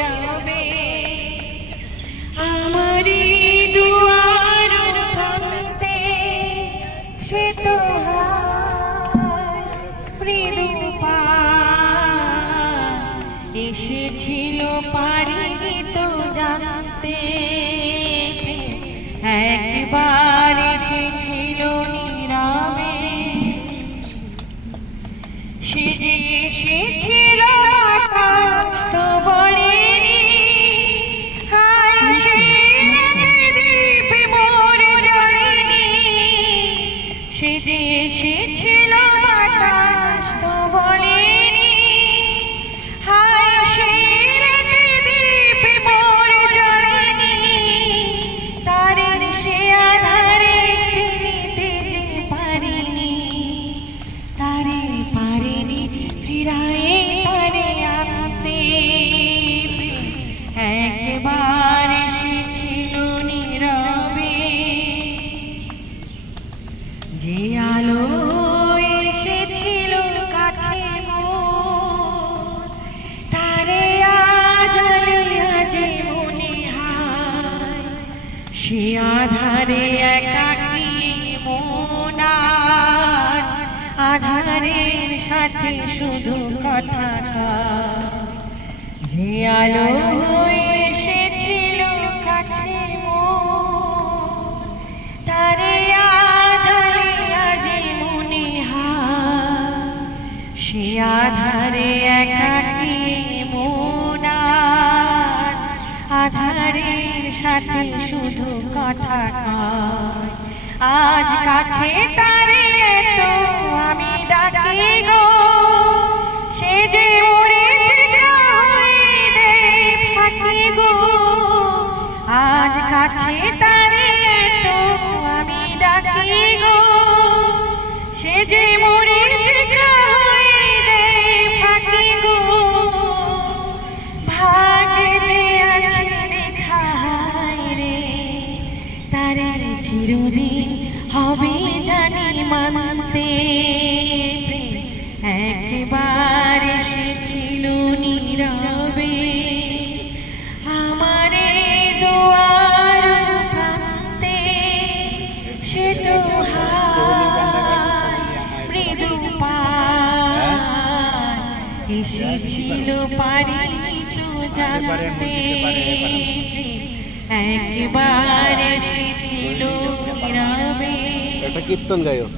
নীরবে আমারি দুয়ার প্রান্তে সে তো মৃদু পা এসেছিল পারিনি তো জানতে একবার এসেছিল নীরবে সে যে এসেছিল বাতাস তো বলেনি হায় সে দ্বীপ মোর জ্বলেনি সে যে এসেছিল বাতাস তো বলেনি হায় সে দ্বীপ মোর জ্বলেনি তারে সে আধারে চিনিতে যে পারিনি তারে পারিনি ফিরায়ে তারে আনতে একবার এসেছিল নীরবে যে আলো এসেছিল কাছে তারে আজ আলিয়া যে মনে হায় সে আধারে একাকী মন আজ আধারের সাথে শুধু কথা যে আলো এসেছিল কাছে তারে আজ আলিয়া যে মনে হায় সে আধারে একাকী মন আজ আধারের সাথে শুধু কথা আজ কাছে তারে তো আমি ডাকি গো সে যে মরেছে হৃদে ফাঁকি গো আজ কাছে তারে তো আমি ডাকি গো সে যে মরেছে হৃদে ফাঁকি গো ভাগে যে আছে লেখা রে তারে চিরদিন হবে জানি মানতে একবার এসেছিল নীরবে আমারে দুয়ার প্রান্তে সে তো মৃদু এসেছিল পারিনি তো জানতে একবার এসেছিল নীরবে একটা কীর্তন গায়ক।